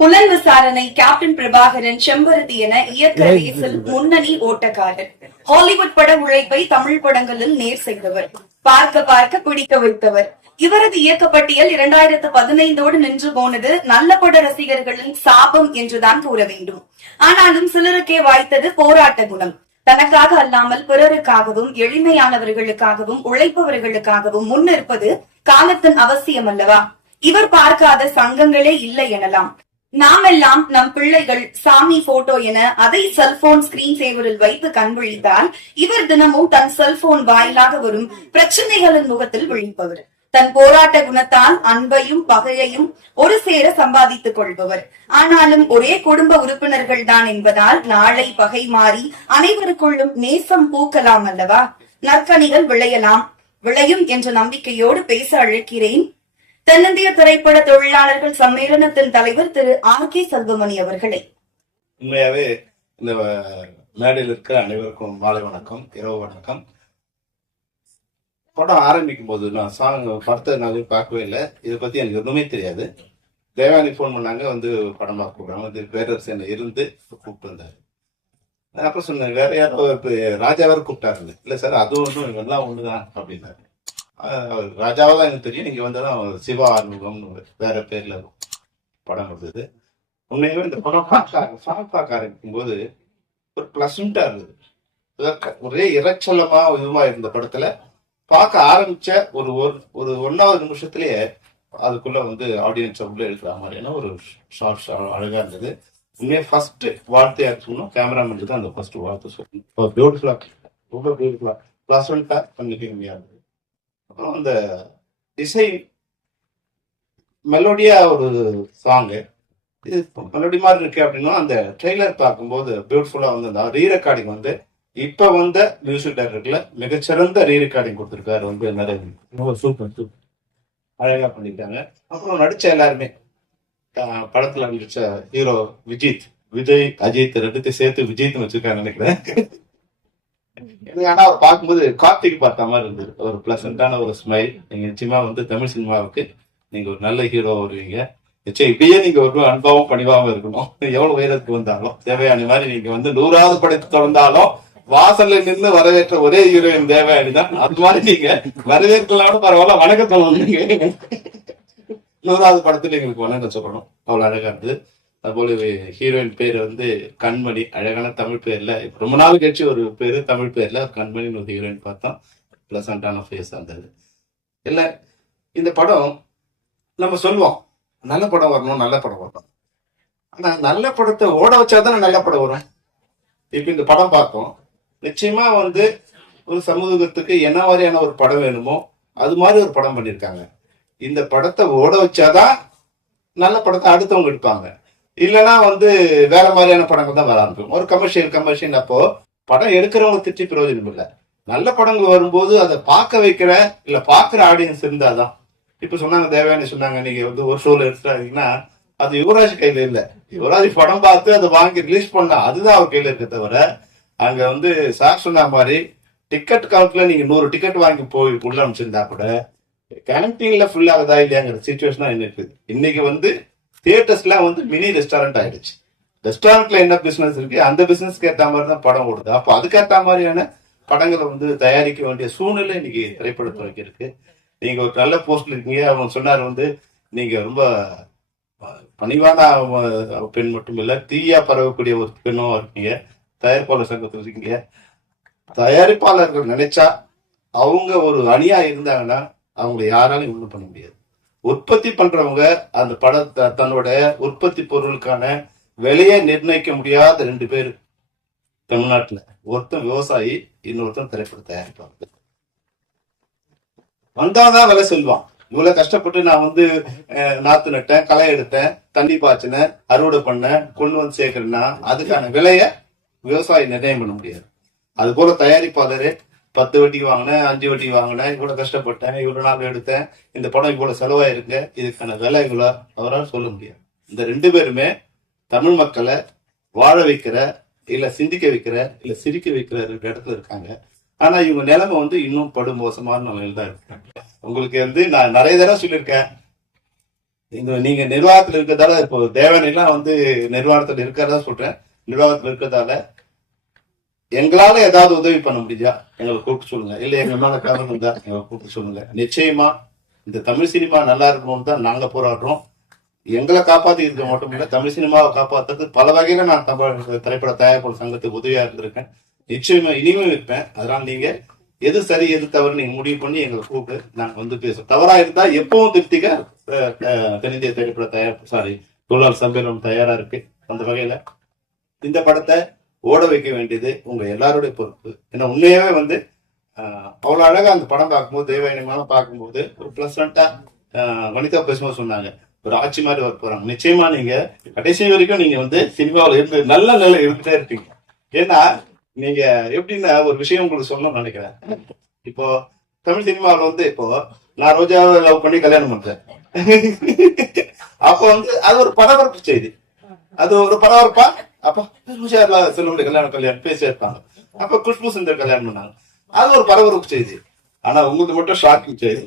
புலன் விசாரணை கேப்டன் பிரபாகரன் செம்பருத்தி என இயக்க ரேசில் முன்னணி ஓட்டக்காரர். ஹாலிவுட் பட உழைப்பை தமிழ் படங்களில் நேர் செய்தவர். பார்க்க பார்க்க பிடிக்க வைத்தவர். இவரது இயக்கப்பட்டியல் இரண்டாயிரத்து பதினைந்தோடு நின்று போனது நல்ல பட ரசிகர்களின் சாபம் என்றுதான் கூற வேண்டும். ஆனாலும் சிலருக்கே வாய்த்தது போராட்ட குணம். தனக்காக அல்லாமல் பிறருக்காகவும் எளிமையானவர்களுக்காகவும் உழைப்பவர்களுக்காகவும் முன்னிற்பது காலத்தின் அவசியம் அல்லவா? இவர் பார்க்காத சங்கங்களே இல்லை எனலாம். நாமெல்லாம் நம் பிள்ளைகள் சாமி போட்டோ என அதை செல்போன் ஸ்கிரீன் சேவரில் வைத்து கண்விழித்தால் இவர் தினமும் தன் செல்போன் வாயிலாக வரும் பிரச்சனைகளின் முகத்தில் விழிப்பவர். தன் போராட்ட குணத்தால் அன்பையும் பகையையும் ஒரு சேர சம்பாதித்துக் கொள்பவர். ஆனாலும் ஒரே குடும்ப உறுப்பினர்கள் தான் என்பதால் நாளை பகை மாறி அனைவருக்குள்ளும் நேசம் பூக்கலாம் அல்லவா? நற்கனிகள் விளையலாம். விளையும் என்ற நம்பிக்கையோடு பேச அழைக்கிறேன். தென்னிந்திய திரைப்பட தொழிலாளர்கள் சம்மேளனத்தின் தலைவர் திரு ஆர் கே செல்வமணி அவர்களை. உண்மையாவே இந்த மேடையில் இருக்கிற அனைவருக்கும் மாலை வணக்கம் இரவு வணக்கம். படம் ஆரம்பிக்கும் போது நான் சாங் படத்தை நான் பார்க்கவே இல்லை. இதை பத்தி எனக்கு எதுவுமே தெரியாது. தேவானி ஃபோன் பண்ணாங்க வந்து படம் பார்க்க கூப்பிடுறாங்க வந்து பேரரசு இருந்து கூப்பிட்டு வந்தாரு அப்புறம் சொன்னேன் வேற யாரோ இப்போ ராஜா வேற கூப்பிட்டாரு இல்லை சார் அது ஒன்றும் எல்லாம் தான் அப்படின்னாரு. ராஜாவா தான் எனக்கு தெரியும். இங்க அவர் சிவா ஆறுமுகம்னு வேற பேர்ல படம் வந்தது. உண்மையாவே இந்த படம் பார்க்க பார்க்க ஆரம்பிக்கும் போது ஒரு பிளசண்டா இருந்தது. ஒரே இறைச்சலமா இதுமா இருந்த படத்துல பார்க்க ஆரம்பிச்ச ஒரு ஒரு- ஒரு ஒன்னாவது நிமிஷத்திலேயே அதுக்குள்ள வந்து ஆடியன்ஸ் உள்ள எடுக்கிற மாதிரியான ஒரு ஷார்ட்ஸ் அழகா இருந்தது. உண்மையா ஃபர்ஸ்ட் வார்த்தையா இருக்கணும். கேமராமேன் தான் அந்த ஃபர்ஸ்ட் வார்த்தை சொல்லணும். பியூட்டிஃபுல்லா ரொம்ப பியூட்டிஃபுல்லா பிளசண்டா பண்ணிருக்கீங்க இருந்தது. அப்புறம் அந்த இசை மெலோடியா ஒரு சாங்கு இது மெலோடி மாதிரி இருக்கு அப்படின்னா அந்த ட்ரெய்லர் பார்க்கும்போது பியூட்டிஃபுல்லா வந்து அந்த ரீ ரெக்கார்டிங் வந்து இப்ப வந்த மியூசிக் டைரக்டர்ல மிகச்சிறந்த ரீ ரெக்கார்டிங் கொடுத்திருக்காரு வந்து நிறைய சூப்பர் சூப்பர் அழகா பண்ணிட்டாங்க அப்புறம் நடிச்ச எல்லாருமே படத்துல நடிச்ச ஹீரோ விஜித் விஜய் அஜித் ரெண்டுத்தையும் சேர்த்து விஜய்னு வச்சிருக்காங்க நினைக்கிறேன். எனக்கு ஆனா அவர் பார்க்கும்போது கார்த்திக் பார்த்த மாதிரி இருந்தது. ஒரு பிளசண்டான ஒரு ஸ்மைல் நீங்க நிச்சயமா வந்து தமிழ் சினிமாவுக்கு நீங்க ஒரு நல்ல ஹீரோ வருவீங்க நிச்சயம் இப்படியே நீங்க ஒரு அன்பாவும் பணிவாவும் இருக்கணும். எவ்வளவு உயரத்துக்கு வந்தாலும் தேவையான மாதிரி நீங்க வந்து நூறாவது படத்தை தொடர்ந்தாலும் வாசல்ல நின்று வரவேற்ற ஒரே ஹீரோயின் தேவையானி தான். அது மாதிரி நீங்க வரவேற்கலாம் பரவாயில்ல வணக்கத்தை வந்தீங்க நூறாவது படத்துல எங்களுக்கு வணக்கம் சொல்லணும். அவ்வளவு அழகா இருந்தது. அதுபோல ஹீரோயின் பேர் வந்து கண்மணி அழகான தமிழ் பேர்ல. ரொம்ப நாள் கழிச்சு ஒரு பேரு தமிழ் பேர்ல. கண்மணின்னு ஒரு ஹீரோயின் பார்த்தோம். பிளசண்டான ஃபேஸ் வந்தது இல்லை இந்த படம் நம்ம சொல்லுவோம். நல்ல படம் வரணும் நல்ல படம் வரணும். ஆனா நல்ல படத்தை ஓட வச்சாதானே நல்ல படம் வரும். இப்ப இந்த படம் பார்த்தோம். நிச்சயமா வந்து ஒரு சமூகத்துக்கு என்ன மாதிரியான ஒரு படம் வேணுமோ அது மாதிரி ஒரு படம் பண்ணியிருக்காங்க. இந்த படத்தை ஓட வச்சாதான் நல்ல படத்தை அடுத்தவங்க எடுப்பாங்க. இல்லைன்னா வந்து வேற மாதிரியான படங்கள் தான் வர ஆரம்பிக்கும். ஒரு கமர்ஷியல் கமர்ஷியல் அப்போ படம் எடுக்கிறவங்க திட்டி பிரயோஜனம் இல்லை. நல்ல படங்கள் வரும்போது அதை பார்க்க வைக்கிற இல்ல பார்க்குற ஆடியன்ஸ் இருந்தாதான் இப்ப சொன்னாங்க தேவையான சொன்னாங்க நீங்க வந்து ஒரு ஷோல எடுத்துட்டாங்கன்னா அது யுவராஜ் கையில இல்ல. யுவராஜ் படம் பார்த்து அதை வாங்கி ரிலீஸ் பண்ணா அதுதான் அவர் கையில இருக்க தவிர அங்க வந்து சார் சொன்ன மாதிரி டிக்கெட் கவுண்ட்ல நீங்க நூறு டிக்கெட் வாங்கி போய் உள்ள அனுப்பிச்சிருந்தா கூட கேன்டீன்ல ஃபுல் ஆகுதா இல்லையாங்கிற சுச்சுவேஷன் தான் இருக்குது இன்னைக்கு வந்து தியேட்டர்ஸ்லாம் வந்து மினி ரெஸ்டாரண்ட் ஆயிடுச்சு. ரெஸ்டாரண்ட்ல என்ன பிசினஸ் இருக்கு? அந்த பிசினஸ்க்கு ஏற்ற மாதிரி தான் படம் ஓடுது. அப்போ அதுக்கேற்ற மாதிரியான படங்களை வந்து தயாரிக்க வேண்டிய சூழ்நிலை இன்னைக்கு திரைப்படத்துறைக்கு இருக்கு நீங்க ஒரு நல்ல போஸ்ட்ல இருக்கீங்க. அவங்க சொன்னார் வந்து நீங்க ரொம்ப பணிவான பெண் மட்டும் இல்ல தீயா பரவக்கூடிய ஒரு பெண்ணும் இருக்கீங்க. தயாரிப்பாளர் சங்கத்தில் இருக்கீங்க. தயாரிப்பாளர்கள் நினைச்சா அவங்க ஒரு அணியா இருந்தாங்கன்னா அவங்களை யாராலும் ஒன்றும் பண்ண முடியாது. உற்பத்தி பண்றவங்க அந்த படத்தை தன்னோட உற்பத்தி பொருளுக்கான விலையை நிர்ணயிக்க முடியாத ரெண்டு பேர் தமிழ்நாட்டுல. ஒருத்தன் விவசாயி இன்னொருத்தன் திரைப்பட தயாரிப்பாங்க வந்தாதான் விலை சொல்லுவான். இவ்வளவு கஷ்டப்பட்டு நான் வந்து அஹ், நாத்து நட்டேன் களை எடுத்தேன் தண்ணி பாய்ச்சினேன் அறுவடை பண்ணேன் கொண்டு வந்து சேர்க்கறேன்னா அதுக்கான விலைய விவசாயி நிர்ணயம் பண்ண முடியாது. அது போல தயாரிப்பாளரே பத்து வட்டிக்கு வாங்கினேன் அஞ்சு வட்டிக்கு வாங்கினேன் இவ்வளவு கஷ்டப்பட்டேன் இவ்வளவு நாள் எடுத்தேன் இந்த படம் இவ்வளவு செலவாயிருக்கு இதுக்கான விலை இவ்வளோ அவரால் சொல்ல முடியாது. இந்த ரெண்டு பேருமே தமிழ் மக்களை வாழ வைக்கிற இல்ல சிந்திக்க வைக்கிற இல்ல சிரிக்க வைக்கிற ரெண்டு இடத்துல இருக்காங்க. ஆனா இவங்க நிலைமை வந்து இன்னும் படு மோசமான நிலையில தான் இருக்காங்க. உங்களுக்கு வந்து நான் நிறைய தடவை சொல்லியிருக்கேன். இந்த நீங்க நிர்வாகத்தில் இருக்கிறதால இப்போ தேவனையெல்லாம் வந்து நிர்வாகத்தில் இருக்கிறதா சொல்றேன். நிர்வாகத்தில் இருக்கிறதால எங்களால ஏதாவது உதவி பண்ண முடியுதா? எங்களை கூப்பிட்டு சொல்லுங்க. இல்ல எங்க மேல காரணம் இருந்தா எங்களை கூப்பிட்டு சொல்லுங்க. நிச்சயமா இந்த தமிழ் சினிமா நல்லா இருக்கணும்னு தான் நாங்க போராடுறோம். எங்களை காப்பாத்தி இருக்க மட்டும் இல்ல தமிழ் சினிமாவை காப்பாத்துறது பல வகையில நான் தமிழ் திரைப்பட தயாரிப்பு சங்கத்துக்கு உதவியா இருந்திருக்கேன். நிச்சயமா இனிமே இருப்பேன். அதனால நீங்க எது சரி எது தவறு நீங்க முடிவு பண்ணி எங்களை கூப்பிட்டு நாங்க வந்து பேசுறோம் தவறா இருந்தா எப்பவும் திருத்திக்க தென்னிந்திய திரைப்பட தயார் சாரி தொழிலாளர் சம்மேளனம் தயாரா இருக்கு. அந்த வகையில இந்த படத்தை ஓட வைக்க வேண்டியது உங்க எல்லாருடைய பொறுப்பு. ஏன்னா உண்மையாவே வந்து அவ்வளோ அழகாக அழகா அந்த படம் பார்க்கும்போது தெய்வாயனமான பார்க்கும்போது ஒரு பிளசண்டா வனிதா பேசும்போது சொன்னாங்க. ஒரு ஆட்சி மாதிரி வர போறாங்க. நிச்சயமா நீங்க கடைசி வரைக்கும் நீங்க வந்து சினிமாவில் இருந்து நல்ல நிலை இருந்துட்டே இருப்பீங்க. ஏன்னா நீங்க எப்படின்னா ஒரு விஷயம் உங்களுக்கு சொல்லணும்னு நினைக்கிறேன். இப்போ தமிழ் சினிமாவில் வந்து இப்போ நான் ரோஜாவை லவ் பண்ணி கல்யாணம் பண்றேன். அப்போ வந்து அது ஒரு பரபரப்பு செய்தி. அது ஒரு பரபரப்பா அப்ப ரோஜா செல்வனுடைய கல்யாணம் கல்யாணம் பேசி இருப்பாங்க அப்ப குஷ்பு சுந்தர் கல்யாணம் பண்ணாங்க. அது ஒரு பரபரப்பு செய்தி. ஆனா உங்களுக்கு மட்டும் ஷாக்கிங் செய்தி.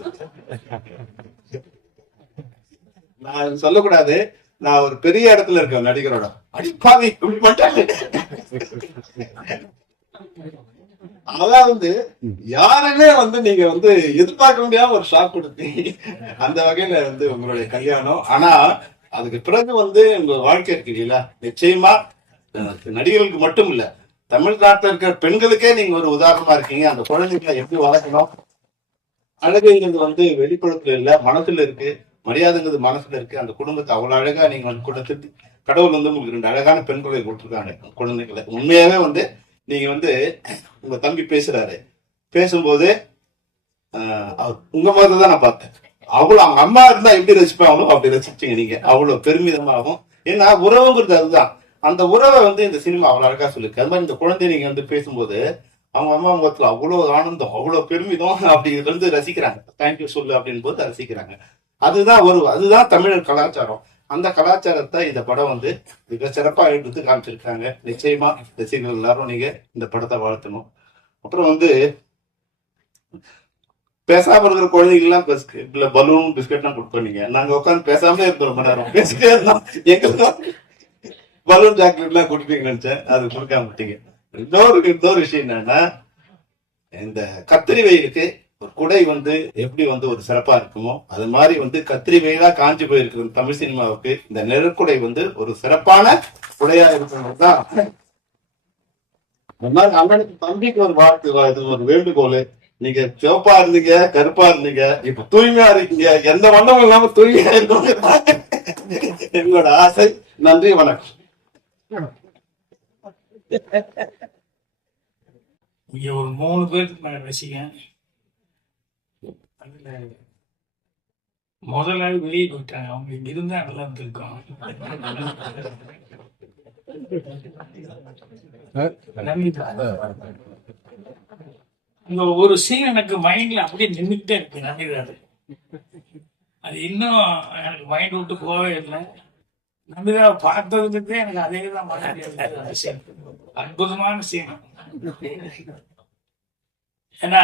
நான் சொல்லக்கூடாது. நான் ஒரு பெரிய இடத்துல இருக்கேன் நடிகரோட. அடிப்பாவி இப்படி பண்ணிட்டாங்க. வந்து யாருமே வந்து நீங்க வந்து எதிர்பார்க்க முடியாம ஒரு ஷாக் கொடுத்தீங்க அந்த வகையில வந்து உங்களுடைய கல்யாணம். ஆனா அதுக்கு பிறகு வந்து உங்க வாழ்க்கை இருக்கு இல்லைங்களா? நிச்சயமா நடிகர்களுக்கு மட்டும் இல்ல தமிழ்நாட்டில் இருக்கிற பெண்களுக்கே நீங்க ஒரு உதாரணமா இருக்கீங்க. அந்த குழந்தைங்களை எப்படி வளர்க்கணும்? அழகுங்கிறது வந்து வெளிப்புறத்துல இல்ல மனசுல இருக்கு மரியாதைங்கிறது மனசுல இருக்கு. அந்த குடும்பத்தை அவ்வளவு அழகா நீங்க வந்து கொடுத்துட்டு கடவுள் வந்து உங்களுக்கு ரெண்டு அழகான பெண் குழந்தை கொடுத்துருக்காங்க குழந்தைகளை உண்மையாவே வந்து நீங்க வந்து உங்க தம்பி பேசுறாரு. பேசும்போது உங்க மாதிரி தான் நான் பார்த்தேன். அவ்வளவு அவங்க அம்மா இருந்தா எப்படி ரசிப்பாங்களோ அப்படி ரசிச்சீங்க நீங்க. அவ்வளவு பெருமிதமாகும் ஏன்னா உறவுங்கிறது அதுதான். அந்த உறவை வந்து இந்த சினிமா அவ்வளோ அழகா சொல்லிருக்கு. அது மாதிரி இந்த குழந்தைங்க வந்து பேசும்போது அவங்க அம்மா முகத்துல அவ்வளோ ஆனந்தம் அவ்வளோ பெருமிதம் அப்படி இருந்து ரசிக்கிறாங்க. தேங்க்யூ சொல்லு அப்படின்னு போது ரசிக்கிறாங்க. அதுதான் ஒரு அதுதான் தமிழர் கலாச்சாரம். அந்த கலாச்சாரத்தை இந்த படம் வந்து மிக சிறப்பாக எடுத்து காமிச்சிருக்காங்க. நிச்சயமா ரசிகர்கள் எல்லாரும் நீங்க இந்த படத்தை வாழ்த்தணும். அப்புறம் வந்து பேசாம இருக்கிற குழந்தைங்கலாம் பலூன் பிஸ்கெட்லாம் கொடுத்தோம் நீங்க. நாங்க உட்காந்து பேசாமலே இருந்தோம் ரொம்ப நேரம். பேசிட்டே இருந்தோம். எங்களுக்கு பலூன் சாக்லேட் எல்லாம் கொடுப்பீங்கன்னு நினைச்சேன். அது கொடுக்காம விட்டீங்க. இன்னொரு இன்னொரு விஷயம் என்னன்னா இந்த கத்திரி வெயிலுக்கு ஒரு குடை வந்து எப்படி வந்து ஒரு சிறப்பா இருக்குமோ அது மாதிரி வந்து கத்திரி வெயிலா காஞ்சி போயிருக்கிற தமிழ் சினிமாவுக்கு இந்த நெருக்குடை வந்து ஒரு சிறப்பான குடையா இருக்கிறது தான் அண்ணனுக்கு தம்பிக்கு ஒரு வாழ்த்து இது ஒரு வேண்டுகோள். நீங்க சிவப்பா இருந்தீங்க கருப்பா இருந்தீங்க இப்ப தூய்மையா இருக்கீங்க. எந்த வண்ணமும் இல்லாம தூய்மையா இருக்கணும் எங்களோட ஆசை. நன்றி வணக்கம். இங்க ஒரு மூணு பேருக்கு நான் ரசிகன் அதுல முதல்ல வெளியே போயிட்டாங்க. அவங்க இங்க இருந்தா நல்லா இருந்திருக்கும். இந்த ஒரு சீன் எனக்கு மைண்ட்ல அப்படியே நின்றுட்டே இருக்கு. நம்பிதாரு அது இன்னும் எனக்கு மைண்ட் விட்டு போகவே இல்லை. நமிதாவை பார்த்ததுக்கு எனக்கு அதே தான் அற்புதமான சீன் ஏன்னா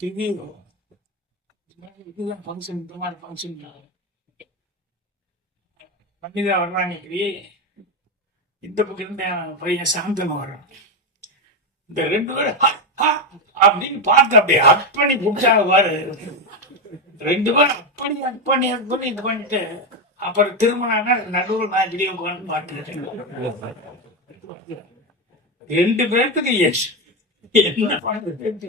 டிவி இதுதான் ஃபங்க்ஷன் இந்த மாதிரி ஃபங்க்ஷன் மன்னிதா வர்றாங்க இப்படி. இந்த பக்கம் இருந்து பையன் சாந்தனம் வர்றான். இந்த ரெண்டு பேரும் அப்படின்னு பார்த்து அப்படியே ஹக் பண்ணி பிடிச்சாங்க பாரு. ரெண்டு பேரும் அப்படி அது பண்ணி அது பண்ணி இது பண்ணிட்டு அப்புறம் திருமணம்னா நடுவில் நான் இப்படி உட்காந்து பார்த்துக்கிட்டேன் ரெண்டு பேர்த்துக்கு எஸ் என்ன பண்ணுறது